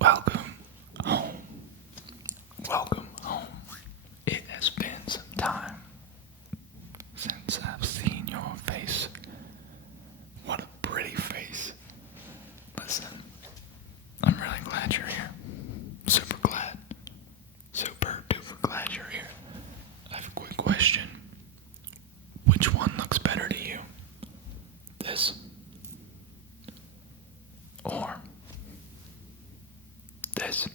Welcome home. Welcome home. It has been some time since I've seen your face. What a pretty face. Listen, I'm really glad you're here. Super glad. Super duper glad you're here. I have a quick question. Which one looks better to you? This? Or this?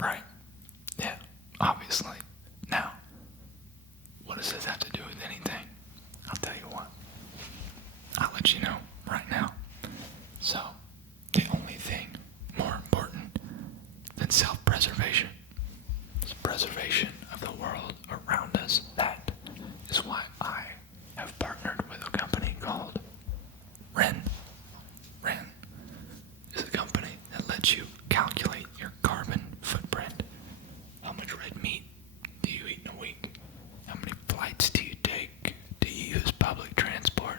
Right. Yeah, obviously. Now, what does this have to do with anything? I'll tell you what. I'll let you know right now. So, the only thing more important than self-preservation is preservation of the world around us. That is why I have partnered with a company called Ren. Ren is a company that lets you calculate your carbon footprint. How much red meat do you eat in a week? How many flights do you take? Do you use public transport?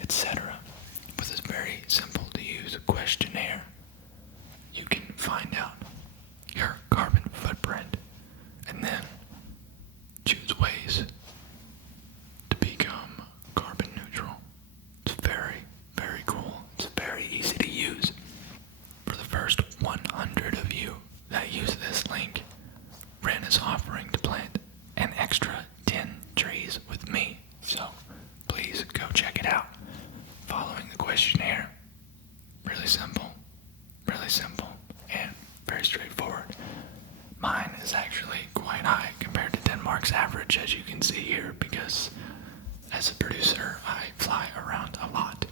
Etc. With this very simple to use questionnaire, you can find out your carbon footprint and then choose ways to become carbon neutral. It's very, very cool. It's very easy to use. For the first 100 of you that use this link, Ren is offering to plant an extra 10 trees with me. So please go check it out. Following the questionnaire. Really simple, and very straightforward. Mine is actually quite high compared to Denmark's average, as you can see here, because as a producer, I fly around a lot.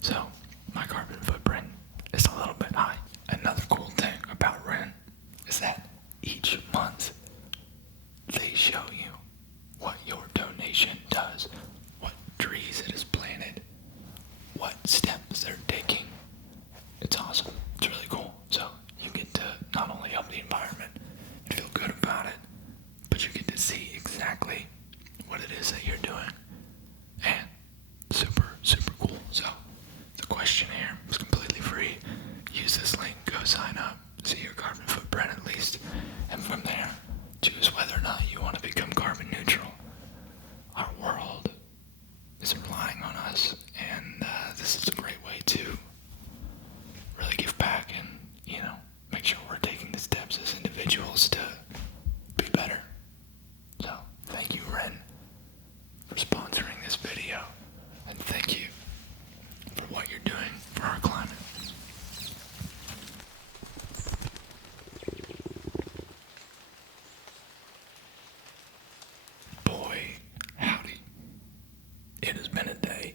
So my carbon footprint is a little bit high. Another cool thing about Ren is that each month they show you what your donation does, what trees it has planted, what steps they're taking. It's awesome. It's really cool. So you get to not only help the environment and feel good about it, but you get to see exactly what it is that you're doing. And super, super cool. So the questionnaire is completely free. Use this link, go sign up, see your carbon footprint at least, and from there, choose whether or not you want to become carbon neutral. Our world is relying on us, and this is a great way to really give back and, make sure we're taking the steps as individuals to be better. So, thank you, Ren, for sponsoring this video, and thank you for what you're doing for our climate. Boy, howdy. It has been a day,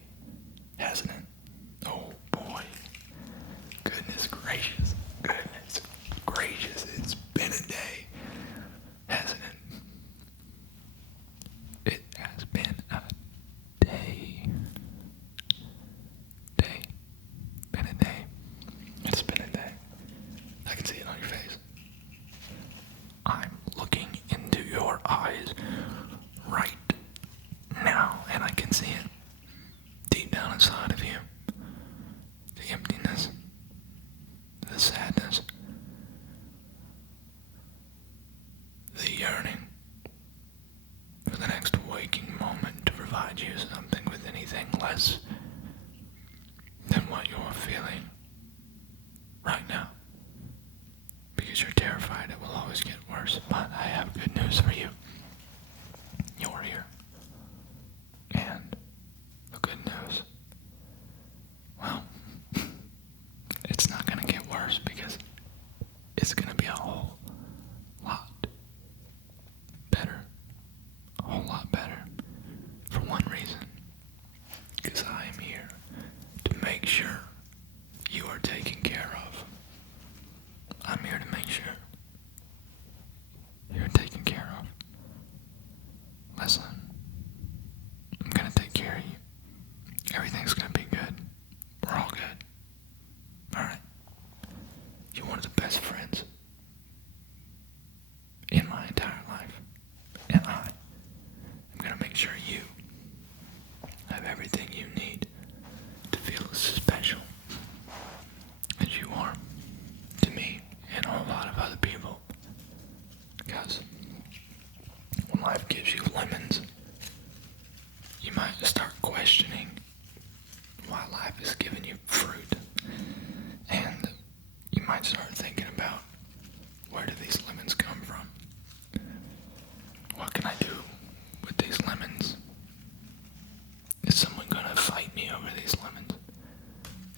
hasn't it? Oh boy. Goodness gracious. It's been a day, hasn't it? It has been a day. Been a day. It's been a day. I can see it on your face. I'm looking into your eyes right now, and I can see it deep down inside of you. The emptiness, the sadness, the yearning for the next waking moment to provide you something with anything less than what you're feeling right now. Because you're terrified it will always get worse, but I have good news for you. You're here. And the good news, well, it's not gonna get worse because it's gonna be a whole lot better. A whole lot better. For one reason. Because I am here to make sure you are taken care of. I'm here to make sure you're taken care of. Listen, I'm gonna take care of you. Everything's gonna be good. We're all good. Alright? You're one of the best friends in my entire life. And I'm gonna make sure you have everything you need to feel special might start thinking about, where do these lemons come from? What can I do with these lemons? Is someone gonna fight me over these lemons?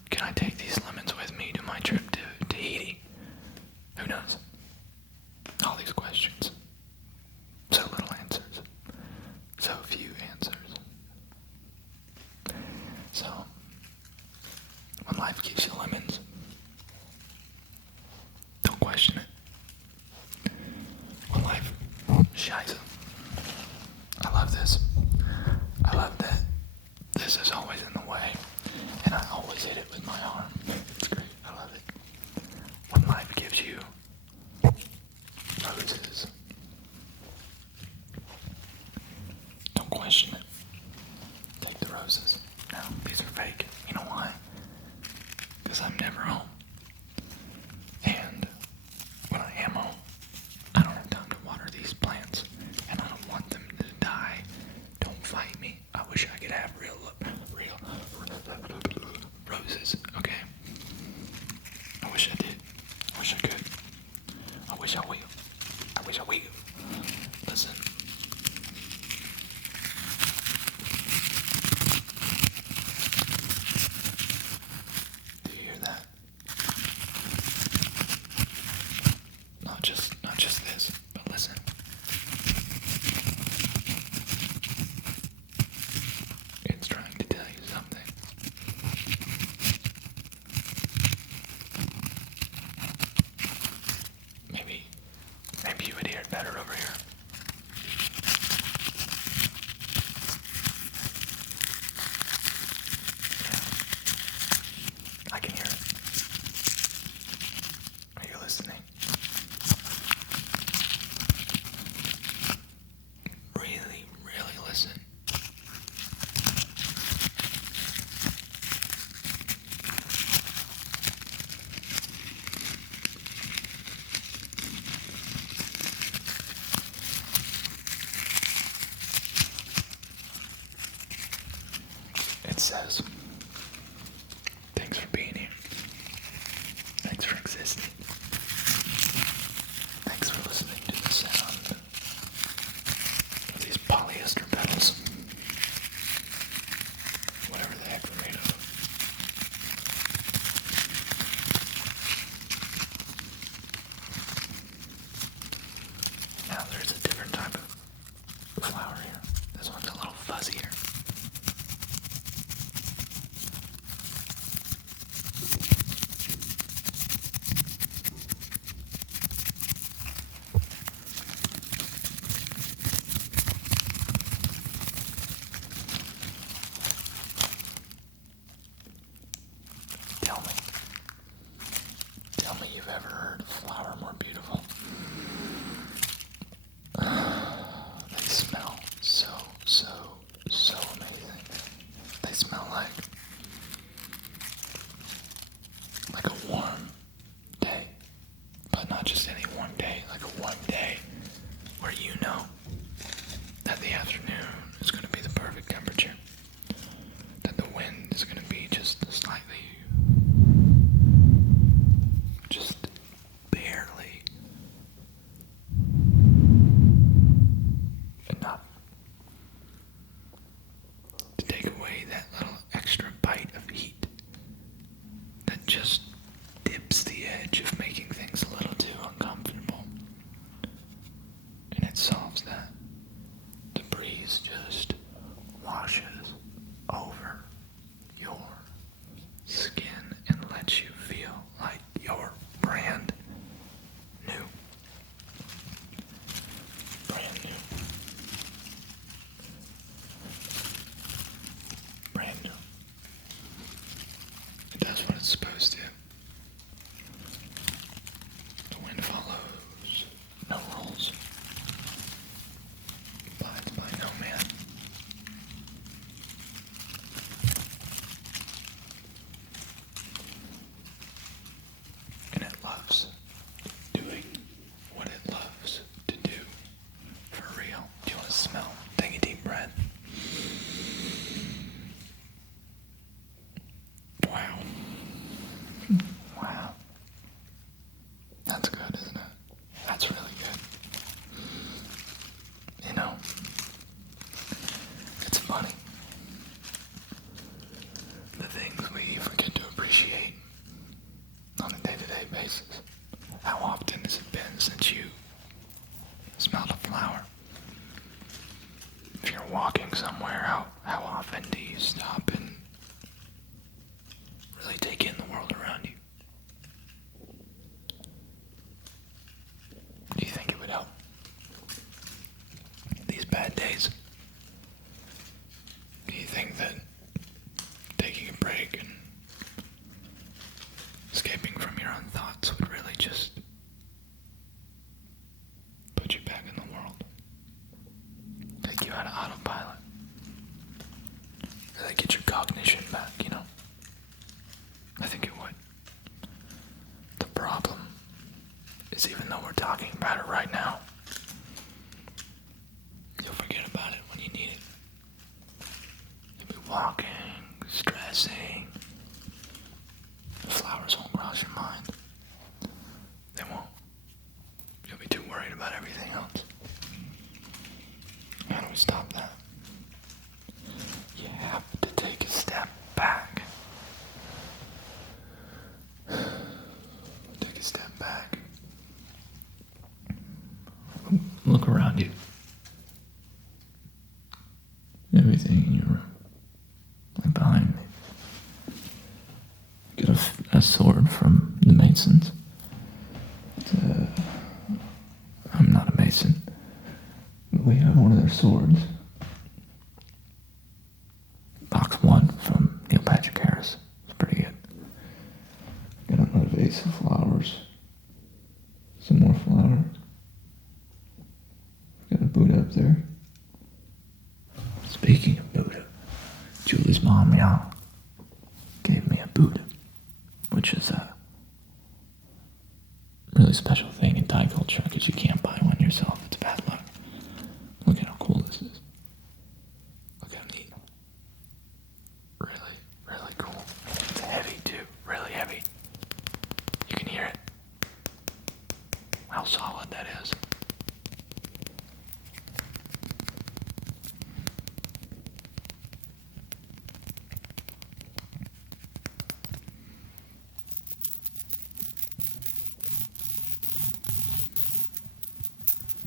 Can I take these lemons with me to my trip to Tahiti? Who knows? All these questions. So little answers. So few answers. So, when life gives you lemons, don't question it. When life shies them. I love this. I love that this is always in the way, and I always hit it with my arm. It's great. I love it. When life gives you roses, don't question it. Take the roses. No, these are fake. You know why? Because I'm never home. And when I am home, I don't have time to water these plants, and I don't want them to die. Don't fight me. I wish I could have real roses, okay? I wish I did. I wish I could. I wish I will. I wish I will. Listen. Do you hear that? Not just this, but listen. It's trying to tell you something. Maybe you would hear it better over here. Yeah. I can hear it. Are you listening? Really, really listen. It says, thanks for being here. Thanks for existing. Thanks for listening to the sound of these polyester petals. Whatever the heck they're made of. Now there's a different type of flower here. This one's a little fuzzier. Tell me you've ever heard a flower more beautiful. They smell so amazing. They smell like a warm day. But not just any warm day, like a warm day where you know that the afternoon is going to be the perfect temperature. That the wind is going to be just slightly, just barely enough to take away that little extra bite of heat that just dips the edge of making things a little too uncomfortable. And it solves that. The breeze just washes over your skin and lets you feel like you're brand new. Brand new. Brand new. It does what it's supposed to. The wind follows. No rules. Abides by no man. And it loves doing what it loves to do. For real. Do you want to smell? Take a deep breath. Wow. Wow. Because even though we're talking about it right now, you'll forget about it when you need it. You'll be walking, stressing. The flowers won't cross your mind. They won't. You'll be too worried about everything else. How do we stop that? You have to take a step back. Take a step back. Look around you. Everything in your room. Like behind me. Get a sword from the Masons. I'm not a Mason. We have one of their swords. Box 1 from Neil Patrick Harris. It's pretty good. Got another vase of flowers. Some more flowers. Got a Buddha up there. Speaking of Buddha, Julie's mom, gave me a Buddha, which is a really special thing in Thai culture because you can't buy one yourself. It's bad luck. Look at how cool this is. Look how neat. Really, really cool. It's heavy too, really heavy. You can hear it. How solid that is.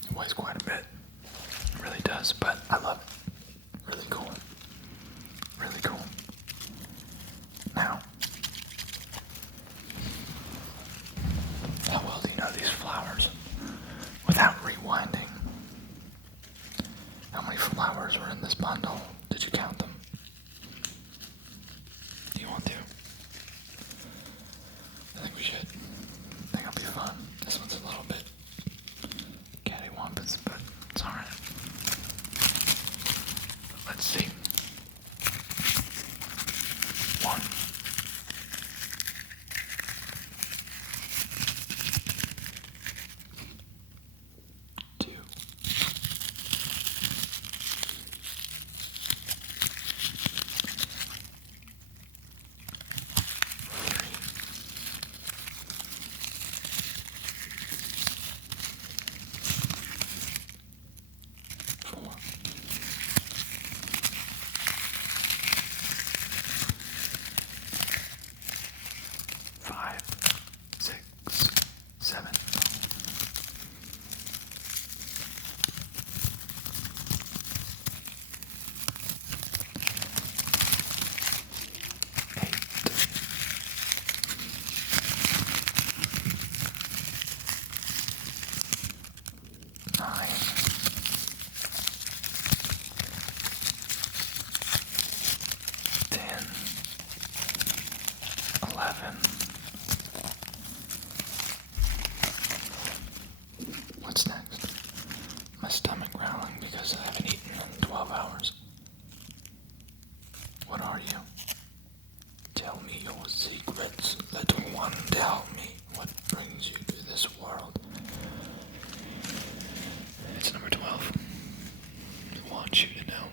It weighs quite a bit. It really does, but I love it. Really cool. Really cool. Now, how well do you know these flowers? Without rewinding, how many flowers were in this bundle? Did you count them? Do you want to? I think we should. I think it'll be fun. This one's a little bit cattywampus, but it's alright. Let's see. 1, 2, 4, 5, 6, 7, 8, 9, 10, 11. What's next? My stomach growling because I haven't eaten in 12 hours. What are you? Tell me your secrets, little one. Tell me what brings you to this world. It's number 12. I want you to know.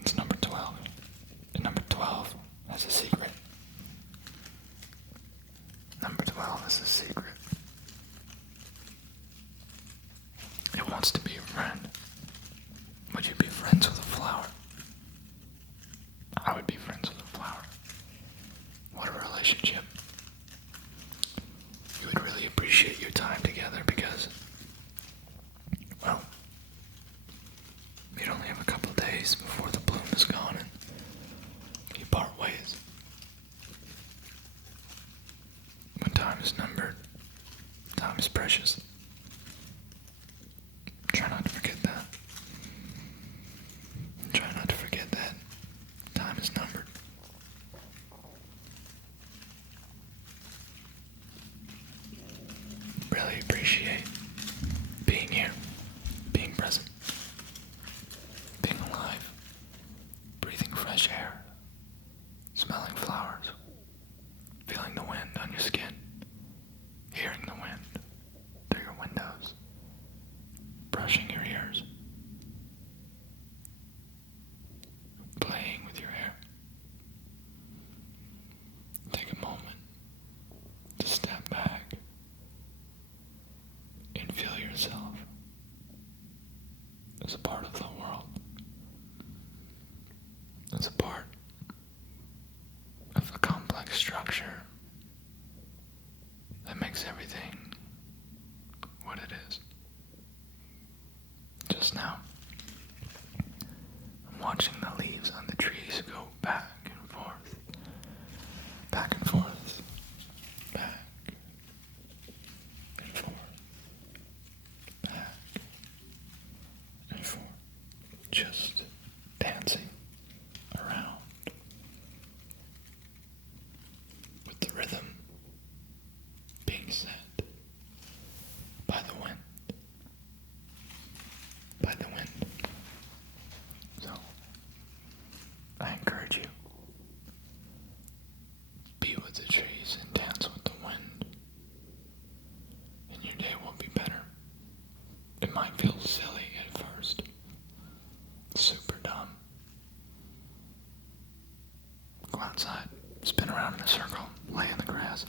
It's number 12. And number 12 has a secret. Number 12 is a secret. It wants to be your friend. Would you be friends with a flower? I would be friends with a flower. What a relationship. You would really appreciate your time together because, well, you'd only have a couple days before the bloom is gone and you part ways. When time is numbered, time is precious. Try not to forget that. Try not to forget that time is numbered. Really appreciate being here, being present, being alive, breathing fresh air, smelling flowers, feeling the wind on your skin, hearing the wind. structure that makes everything what it is. Just now, I'm watching the leaves on the trees go back and forth, back and forth, back and forth, back and forth, just dancing around with the rhythm being set by the wind. By the wind. So, I encourage you, be with the trees and dance with the wind, and your day will be better. It might feel silly at first, super dumb. Go outside, spin around in a circle, lay in the grass,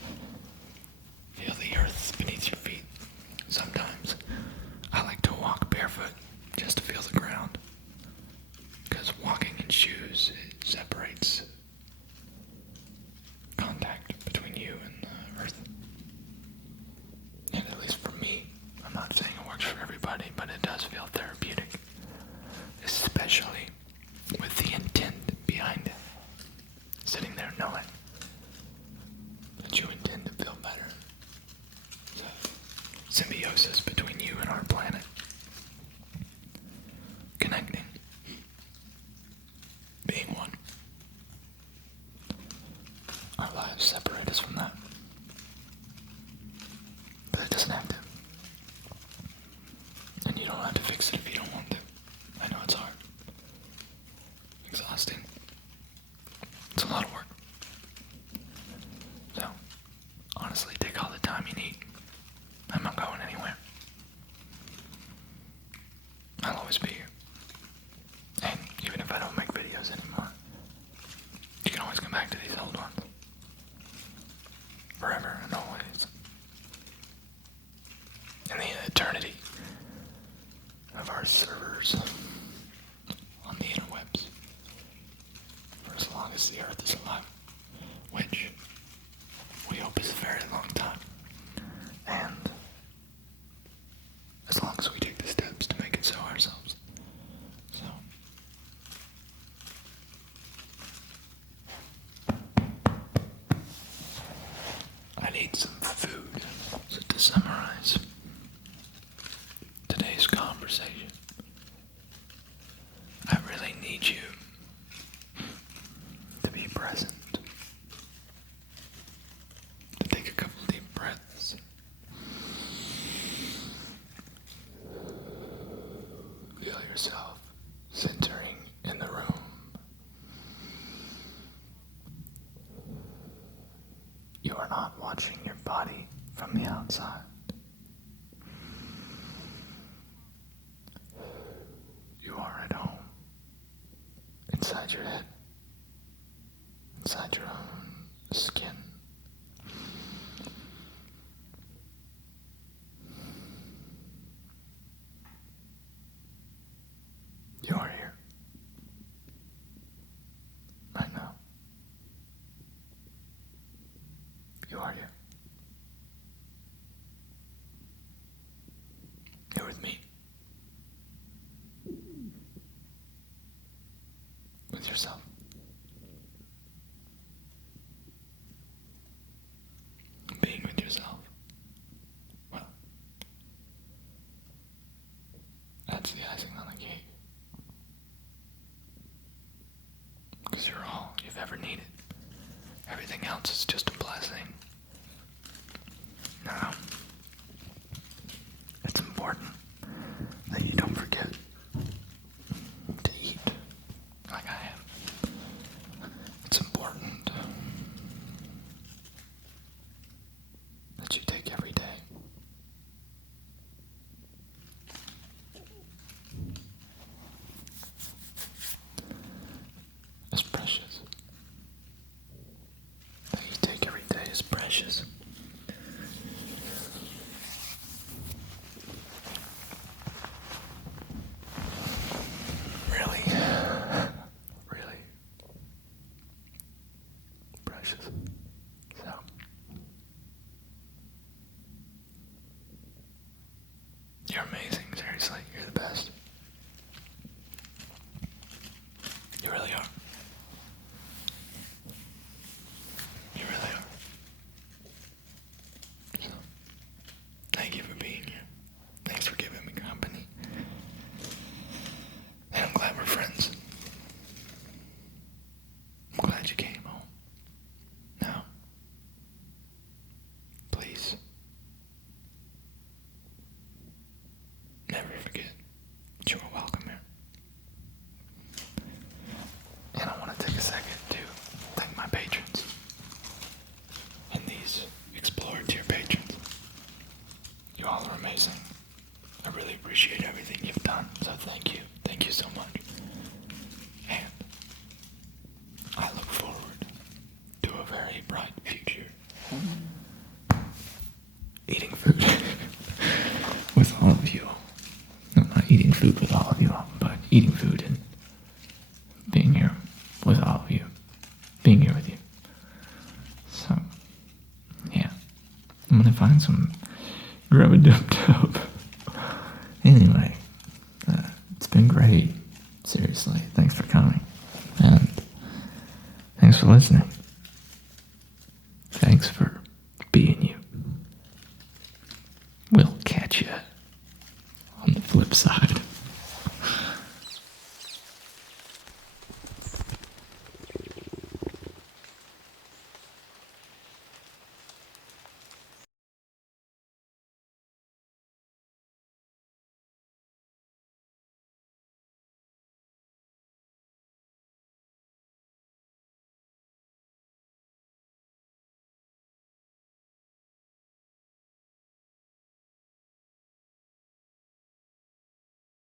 feel the earth beneath your feet. Sometimes I like to walk barefoot just to feel the ground, because walking in shoes, it separates contact between you and the earth. And at least for me, I'm not saying it works for everybody, but it does feel therapeutic, especially with the intent behind it. Sitting there knowing that you intend to feel better. It's a symbiosis between you and our planet. Connecting. Being one. Our lives separate us from that. But it doesn't have to. And you don't have to fix it if you don't want to. I know it's hard. Exhausting. It's a lot of work. So, honestly, take all the time you need. I'm not going anywhere. I'll always be here. And even if I don't make videos anymore, you can always come back to these old ones. Forever and always. In the eternity of our servers on the interwebs. For as long as the earth is alive. Which we hope is a very long time. And as long as we take the steps to make it so ourselves. So, I need some food. So to summarize today's conversation, I really need you to be present. To take a couple deep breaths. Feel yourself centering in the room. You are not watching your body from the outside. You are at home, inside your head, inside your own skin. You are here. I know. You are here. You're with me. With yourself. Being with yourself. Well, that's the icing on the cake. Because you're all you've ever needed. Everything else is just a blessing. Now, it's important that you don't forget to eat like I have. It's important that you take every day. It's precious. That you take every day is precious. Really, really precious. best. You really are. You really are. So, thank you for being here. Thanks for giving me company. And I'm glad we're friends. I'm glad you came home. Now, please, never forget that you are welcome here. And I want to take a second to thank my patrons and these Explorer tier patrons. You all are amazing. I really appreciate everything you've done, so thank you. Thank you so much. And I look forward to a very bright future. Eating food with all of you. No, not eating food with all of you, but eating food and being here with all of you. Being here with you. So, yeah. I'm gonna find some grub-a-dub-dub. Anyway, it's been great. Seriously, thanks for coming. And thanks for listening. Thanks for